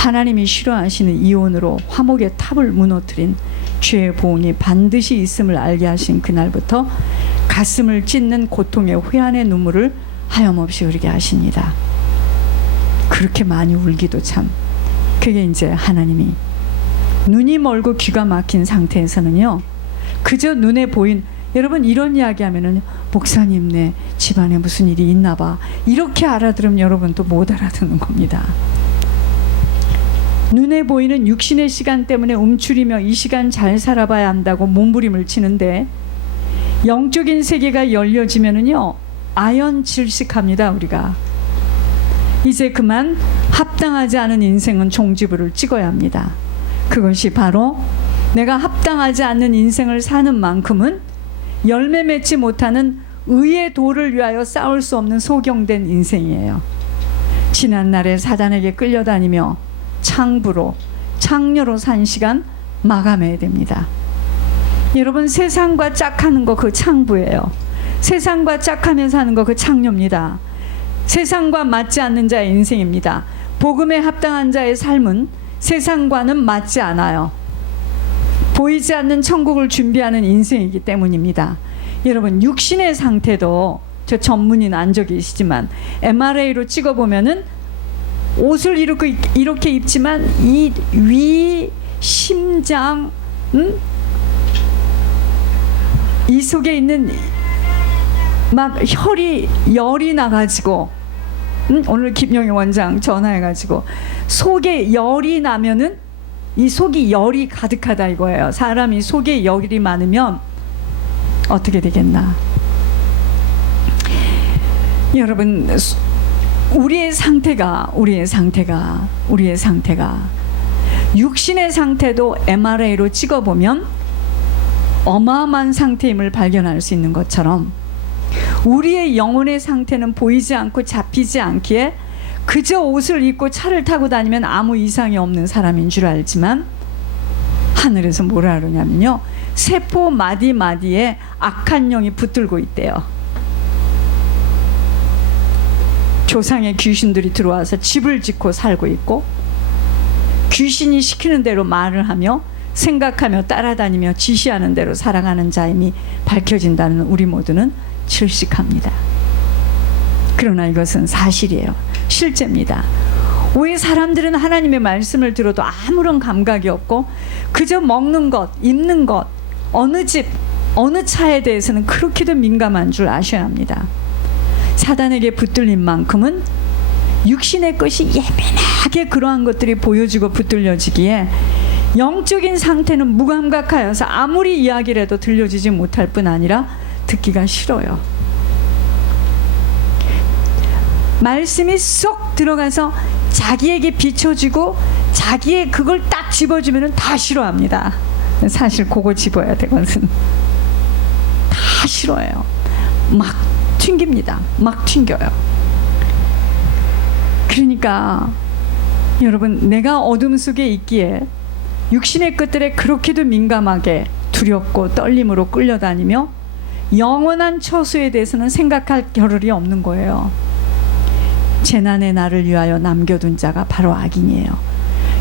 하나님이 싫어하시는 이혼으로 화목의 탑을 무너뜨린 죄의 보응이 반드시 있음을 알게 하신 그날부터 가슴을 찢는 고통의 회한의 눈물을 하염없이 흐르게 하십니다. 그렇게 많이 울기도 참, 그게 이제 하나님이 눈이 멀고 귀가 막힌 상태에서는요, 그저 눈에 보인, 여러분 이런 이야기 하면은 목사님 네 집안에 무슨 일이 있나 봐, 이렇게 알아들으면 여러분 또 못 알아듣는 겁니다. 눈에 보이는 육신의 시간 때문에 움츠리며 이 시간 잘 살아봐야 한다고 몸부림을 치는데, 영적인 세계가 열려지면은요 아연질식합니다. 우리가 이제 그만 합당하지 않은 인생은 종지부를 찍어야 합니다. 그것이 바로 내가 합당하지 않는 인생을 사는 만큼은 열매 맺지 못하는 의의 도를 위하여 싸울 수 없는 소경된 인생이에요. 지난날에 사단에게 끌려다니며 창녀로 산 시간 마감해야 됩니다. 여러분 세상과 짝하는 거 그 창부예요. 세상과 짝하며 사는 거 그 창녀입니다. 세상과 맞지 않는 자의 인생입니다. 복음에 합당한 자의 삶은 세상과는 맞지 않아요. 보이지 않는 천국을 준비하는 인생이기 때문입니다. 여러분 육신의 상태도, 저 전문의는 안 적이 계시지만 MRA로 찍어보면은 옷을 이렇게 입지만 이 위, 심장, 이 속에 있는 막 열이 나가지고, 오늘 김영희 원장 전화해가지고 속에 열이 나면은 이 속이 열이 가득하다 이거예요. 사람이 속에 열이 많으면 어떻게 되겠나. 여러분 우리의 상태가 육신의 상태도 MRA로 찍어보면 어마어마한 상태임을 발견할 수 있는 것처럼, 우리의 영혼의 상태는 보이지 않고 잡히지 않기에 그저 옷을 입고 차를 타고 다니면 아무 이상이 없는 사람인 줄 알지만, 하늘에서 뭐라 그러냐면요, 세포 마디마디에 악한 영이 붙들고 있대요. 조상의 귀신들이 들어와서 집을 짓고 살고 있고, 귀신이 시키는 대로 말을 하며 생각하며 따라다니며 지시하는 대로 살아가는 자임이 밝혀진다는 우리 모두는 질식합니다. 그러나 이것은 사실이에요. 실제입니다. 왜 사람들은 하나님의 말씀을 들어도 아무런 감각이 없고 그저 먹는 것, 입는 것, 어느 집, 어느 차에 대해서는 그렇게도 민감한 줄 아셔야 합니다. 사단에게 붙들린 만큼은 육신의 것이 예민하게 그러한 것들이 보여지고 붙들려지기에 영적인 상태는 무감각하여서 아무리 이야기를 해도 들려지지 못할 뿐 아니라 듣기가 싫어요. 말씀이 쏙 들어가서 자기에게 비춰지고 자기의 그걸 딱 집어주면 다 싫어합니다. 사실 그거 집어야 되거든. 다 싫어해요. 막 튕깁니다. 막 튕겨요. 그러니까 여러분, 내가 어둠 속에 있기에 육신의 것들에 그렇게도 민감하게 두렵고 떨림으로 끌려다니며 영원한 처수에 대해서는 생각할 겨를이 없는 거예요. 재난의 날을 위하여 남겨둔 자가 바로 악인이에요.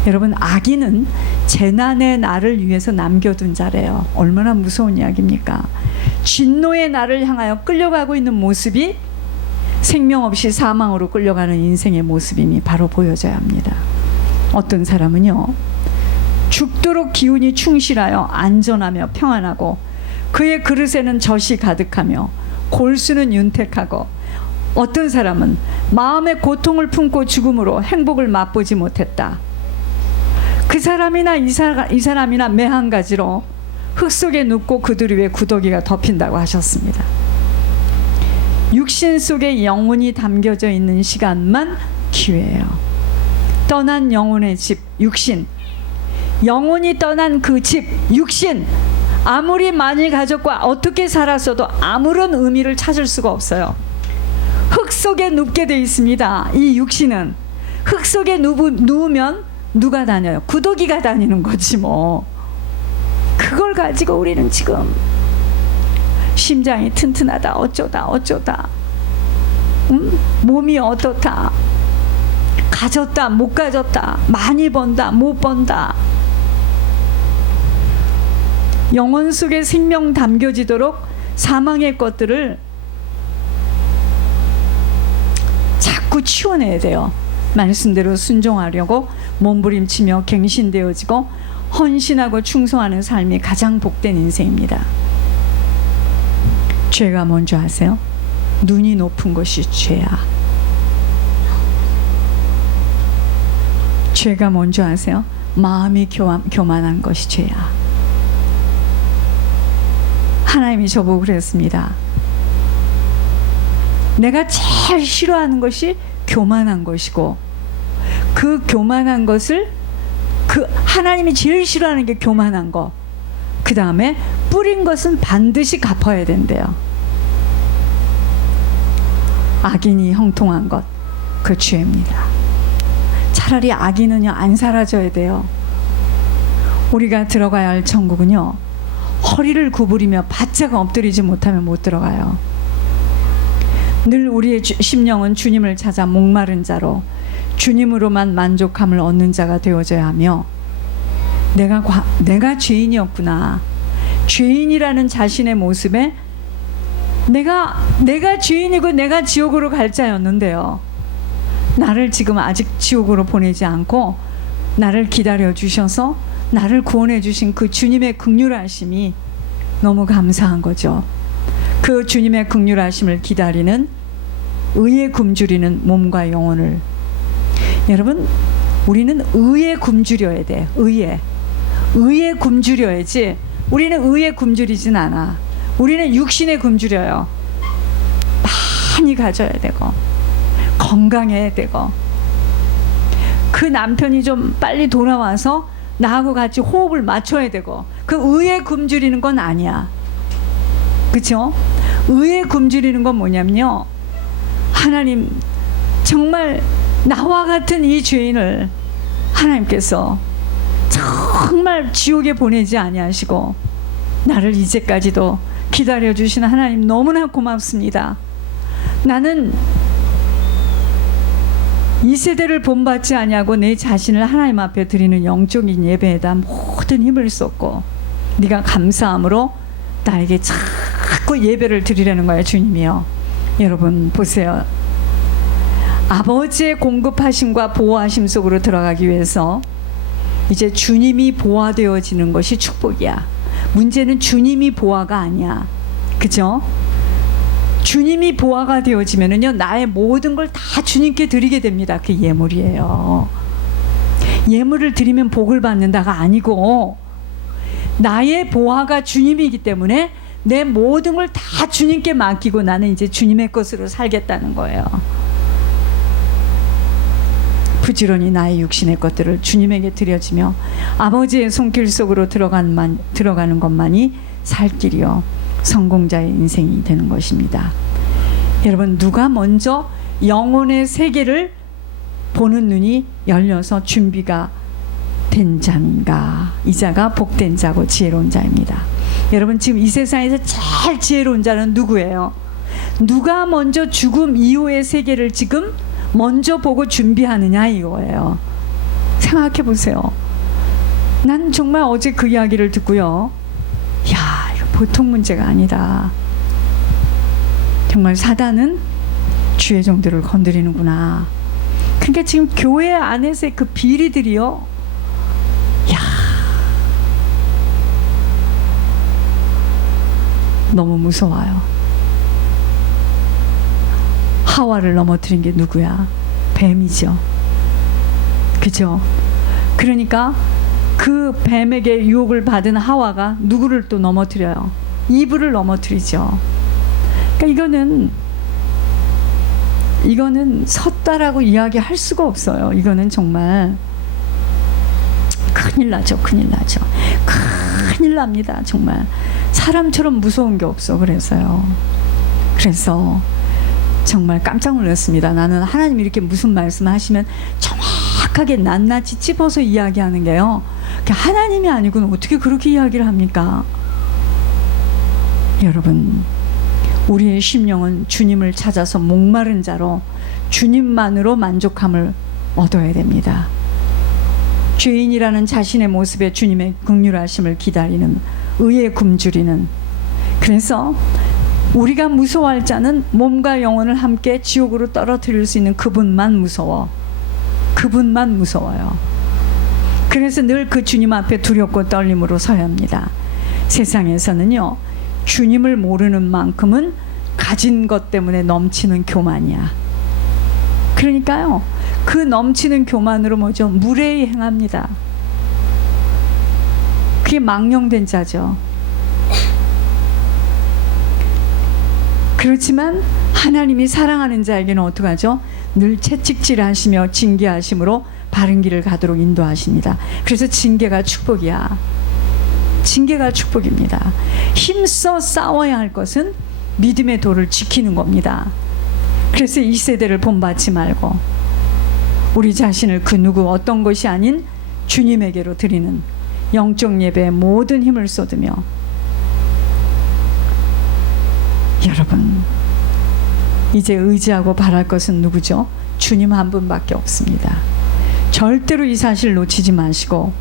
여러분, 악인은 재난의 날을 위해서 남겨둔 자래요. 얼마나 무서운 이야기입니까? 진노의 날을 향하여 끌려가고 있는 모습이 생명 없이 사망으로 끌려가는 인생의 모습임이 바로 보여져야 합니다. 어떤 사람은요, 죽도록 기운이 충실하여 안전하며 평안하고 그의 그릇에는 젖이 가득하며 골수는 윤택하고, 어떤 사람은 마음의 고통을 품고 죽음으로 행복을 맛보지 못했다. 그 사람이나 이 사람이나 매 한 가지로 흙 속에 눕고 그들 위에 구더기가 덮인다고 하셨습니다. 육신 속에 영혼이 담겨져 있는 시간만 기회예요. 떠난 영혼의 집 육신, 영혼이 떠난 그 집 육신, 아무리 많이 가족과 어떻게 살았어도 아무런 의미를 찾을 수가 없어요. 흙 속에 눕게 돼 있습니다. 이 육신은 흙 속에 누우면 누가 다녀요? 구더기가 다니는 거지 뭐. 그걸 가지고 우리는 지금 심장이 튼튼하다 어쩌다 몸이 어떻다, 가졌다 못 가졌다, 많이 번다 못 번다, 영혼 속에 생명 담겨지도록 사망의 것들을 자꾸 치워내야 돼요. 말씀대로 순종하려고 몸부림치며 갱신되어지고 헌신하고 충성하는 삶이 가장 복된 인생입니다. 죄가 뭔지 아세요? 눈이 높은 것이 죄야. 죄가 뭔지 아세요? 마음이 교만한 것이 죄야. 하나님이 저보고 그랬습니다. 내가 제일 싫어하는 것이 교만한 것이고, 그 교만한 것을, 그 하나님이 제일 싫어하는 게 교만한 거, 그 다음에 뿌린 것은 반드시 갚아야 된대요. 악인이 형통한 것, 그 죄입니다. 차라리 악인은요 안 사라져야 돼요. 우리가 들어가야 할 천국은요, 허리를 구부리며 바짝 엎드리지 못하면 못 들어가요. 늘 우리의 심령은 주님을 찾아 목마른 자로 주님으로만 만족함을 얻는 자가 되어져야 하며, 내가 죄인이었구나, 죄인이라는 자신의 모습에 내가 죄인이고 내가 지옥으로 갈 자였는데요, 나를 지금 아직 지옥으로 보내지 않고 나를 기다려 주셔서 나를 구원해 주신 그 주님의 긍휼하심이 너무 감사한 거죠. 그 주님의 긍휼하심을 기다리는 의에 굶주리는 몸과 영혼을, 여러분, 우리는 의에 굶주려야 돼. 의에 굶주려야지. 우리는 의에 굶주리진 않아. 우리는 육신에 굶주려요. 많이 가져야 되고 건강해야 되고, 그 남편이 좀 빨리 돌아와서 나하고 같이 호흡을 맞춰야 되고, 그 의에 굶주리는 건 아니야. 그렇죠? 의에 굶주리는 건 뭐냐면요, 하나님, 정말 나와 같은 이 죄인을 하나님께서 정말 지옥에 보내지 아니하시고 나를 이제까지도 기다려 주신 하나님 너무나 고맙습니다. 나는 이 세대를 본받지 아니하고 내 자신을 하나님 앞에 드리는 영적인 예배에다 모든 힘을 쏟고 네가 감사함으로 나에게 자꾸 예배를 드리라는 거예요, 주님이요. 여러분 보세요. 아버지의 공급하심과 보호하심 속으로 들어가기 위해서 이제 주님이 보호되어지는 것이 축복이야. 문제는 주님이 보호가 아니야. 그죠? 주님이 보호가 되어지면은요, 나의 모든 걸 다 주님께 드리게 됩니다. 그 예물이에요. 예물을 드리면 복을 받는다가 아니고, 나의 보호가 주님이기 때문에 내 모든 걸 다 주님께 맡기고 나는 이제 주님의 것으로 살겠다는 거예요. 부지런히 나의 육신의 것들을 주님에게 드려지며 아버지의 손길 속으로 들어가는 것만이 살 길이요 성공자의 인생이 되는 것입니다. 여러분, 누가 먼저 영혼의 세계를 보는 눈이 열려서 준비가 된 자인가? 이 자가 복된 자고 지혜로운 자입니다. 여러분, 지금 이 세상에서 제일 지혜로운 자는 누구예요? 누가 먼저 죽음 이후의 세계를 지금 먼저 보고 준비하느냐 이거예요. 생각해 보세요. 난 정말 어제 그 이야기를 듣고요, 야, 이거 보통 문제가 아니다. 정말 사단은 주의 종들을 건드리는구나. 그러니까 지금 교회 안에서의 그 비리들이요, 야, 너무 무서워요. 하와를 넘어뜨린 게 누구야? 뱀이죠. 그죠? 그러니까 그 뱀에게 유혹을 받은 하와가 누구를 또 넘어뜨려요? 이브를 넘어뜨리죠. 그러니까 이거는 섰다라고 이야기할 수가 없어요. 이거는 정말 큰일 나죠. 큰일 납니다. 정말 사람처럼 무서운 게 없어. 그래서 정말 깜짝 놀랐습니다. 나는 하나님이 이렇게 무슨 말씀을 하시면 정확하게 낱낱이 찝어서 이야기하는 게요, 하나님이 아니고는 어떻게 그렇게 이야기를 합니까? 여러분, 우리의 심령은 주님을 찾아서 목마른 자로 주님만으로 만족함을 얻어야 됩니다. 죄인이라는 자신의 모습에 주님의 긍휼하심을 기다리는 의의 굶주리는, 그래서 우리가 무서워할 자는 몸과 영혼을 함께 지옥으로 떨어뜨릴 수 있는 그분만 무서워. 그분만 무서워요. 그래서 늘 그 주님 앞에 두렵고 떨림으로 서야 합니다. 세상에서는요, 주님을 모르는 만큼은 가진 것 때문에 넘치는 교만이야. 그러니까요, 그 넘치는 교만으로 뭐죠? 무례히 행합니다. 그게 망령된 자죠. 그렇지만 하나님이 사랑하는 자에게는 어떡하죠? 늘 채찍질하시며 징계하심으로 바른 길을 가도록 인도하십니다. 그래서 징계가 축복이야. 징계가 축복입니다. 힘써 싸워야 할 것은 믿음의 도를 지키는 겁니다. 그래서 이 세대를 본받지 말고 우리 자신을 그 누구 어떤 것이 아닌 주님에게로 드리는 영적 예배에 모든 힘을 쏟으며, 여러분 이제 의지하고 바랄 것은 누구죠? 주님 한 분밖에 없습니다. 절대로 이 사실 놓치지 마시고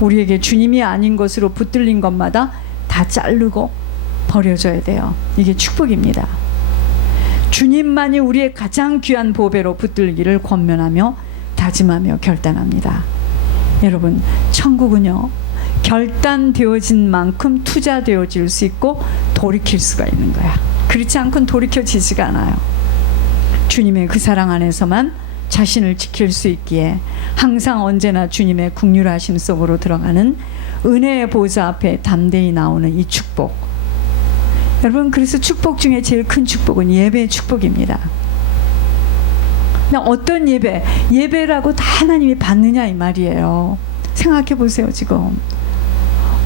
우리에게 주님이 아닌 것으로 붙들린 것마다 다 자르고 버려져야 돼요. 이게 축복입니다. 주님만이 우리의 가장 귀한 보배로 붙들기를 권면하며 다짐하며 결단합니다. 여러분, 천국은요, 결단되어진 만큼 투자되어질 수 있고 돌이킬 수가 있는 거야. 그렇지 않고는 돌이켜지지가 않아요. 주님의 그 사랑 안에서만 자신을 지킬 수 있기에 항상 언제나 주님의 긍휼하심 속으로 들어가는 은혜의 보좌 앞에 담대히 나오는 이 축복. 여러분, 그래서 축복 중에 제일 큰 축복은 예배의 축복입니다. 그냥 어떤 예배라고 다 하나님이 받느냐 이 말이에요. 생각해 보세요. 지금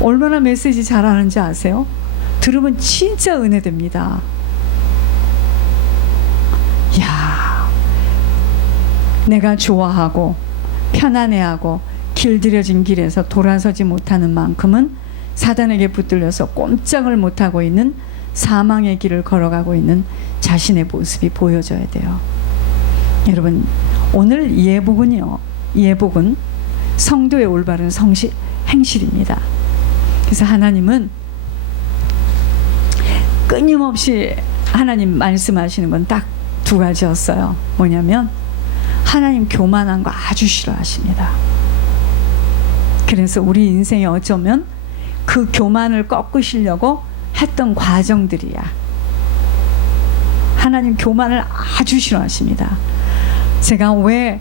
얼마나 메시지 잘하는지 아세요? 들으면 진짜 은혜됩니다. 야, 내가 좋아하고 편안해하고 길들여진 길에서 돌아서지 못하는 만큼은 사단에게 붙들려서 꼼짝을 못하고 있는 사망의 길을 걸어가고 있는 자신의 모습이 보여져야 돼요. 여러분, 오늘 예복은요, 예복은 성도의 올바른 행실입니다. 그래서 하나님은 끊임없이 하나님 말씀하시는 건 딱 두 가지였어요. 뭐냐면 하나님 교만한 거 아주 싫어하십니다. 그래서 우리 인생에 어쩌면 그 교만을 꺾으시려고 했던 과정들이야. 하나님 교만을 아주 싫어하십니다. 제가 왜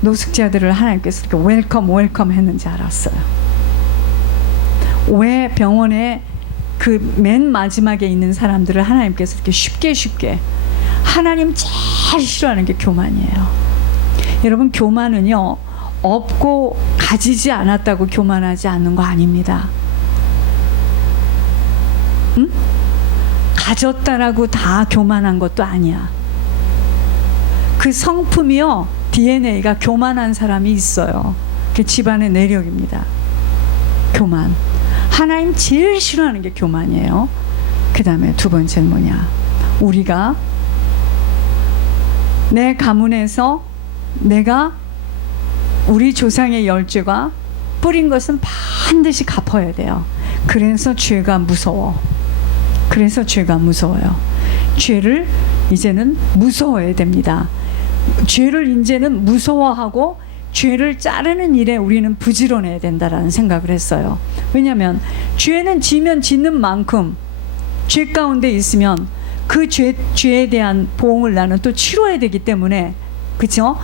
노숙자들을 하나님께서 이렇게 웰컴 했는지 알았어요. 왜 병원에 그 맨 마지막에 있는 사람들을 하나님께서 이렇게 쉽게 하나님 제일 싫어하는 게 교만이에요. 여러분, 교만은요, 없고 가지지 않았다고 교만하지 않는 거 아닙니다. 응? 가졌다라고 다 교만한 것도 아니야. 그 성품이요, DNA가 교만한 사람이 있어요. 그게 집안의 내력입니다. 교만. 하나님 제일 싫어하는 게 교만이에요. 그 다음에 두 번째는 뭐냐? 우리가 내 가문에서 내가 우리 조상의 열죄가 뿌린 것은 반드시 갚아야 돼요. 그래서 죄가 무서워. 그래서 죄가 무서워요. 죄를 이제는 무서워해야 됩니다. 죄를 이제는 무서워하고 죄를 자르는 일에 우리는 부지런해야 된다라는 생각을 했어요. 왜냐하면 죄는 지면 짓는 만큼 죄 가운데 있으면 그 죄에 대한 보응을 나는 또 치러야 되기 때문에, 그렇죠?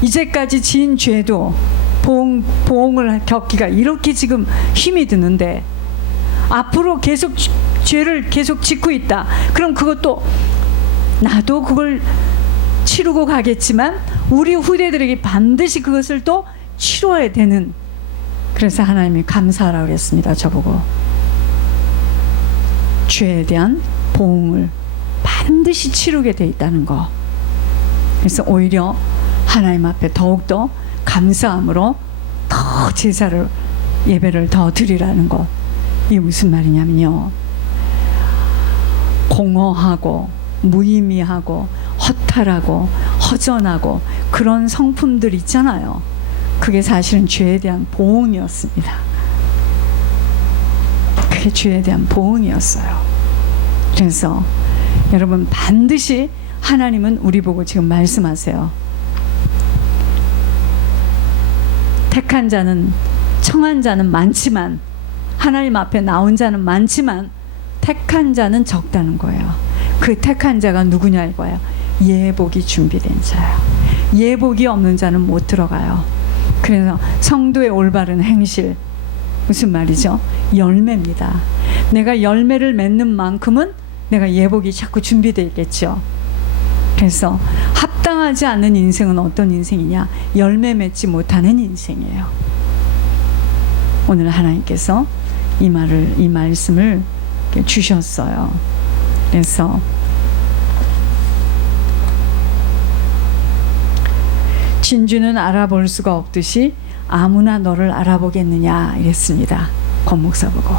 이제까지 지은 죄도 보응을 겪기가 이렇게 지금 힘이 드는데 앞으로 계속 죄를 계속 짓고 있다. 그럼 그것도 나도 그걸 치르고 가겠지만 우리 후대들에게 반드시 그것을 또 치러야 되는, 그래서 하나님이 감사하라고 그랬습니다. 저보고 죄에 대한 보응을 반드시 치르게 돼 있다는 거. 그래서 오히려 하나님 앞에 더욱더 감사함으로 더 제사를, 예배를 더 드리라는 거. 이게 무슨 말이냐면요, 공허하고 무의미하고 허탈하고 허전하고 그런 성품들 있잖아요. 그게 사실은 죄에 대한 보응이었습니다. 그게 죄에 대한 보응이었어요. 그래서 여러분 반드시 하나님은 우리 보고 지금 말씀하세요. 택한 자는, 청한 자는 많지만, 하나님 앞에 나온 자는 많지만 택한 자는 적다는 거예요. 그 택한 자가 누구냐 이거예요. 예복이 준비된 자예요. 예복이 없는 자는 못 들어가요. 그래서 성도의 올바른 행실, 무슨 말이죠? 열매입니다. 내가 열매를 맺는 만큼은 내가 예복이 자꾸 준비되어 있겠죠. 그래서 합당하지 않는 인생은 어떤 인생이냐? 열매 맺지 못하는 인생이에요. 오늘 하나님께서 이 말씀을 주셨어요. 그래서 진주는 알아볼 수가 없듯이 아무나 너를 알아보겠느냐 이랬습니다. 권 목사 보고.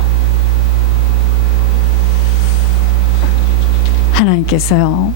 하나님께서요,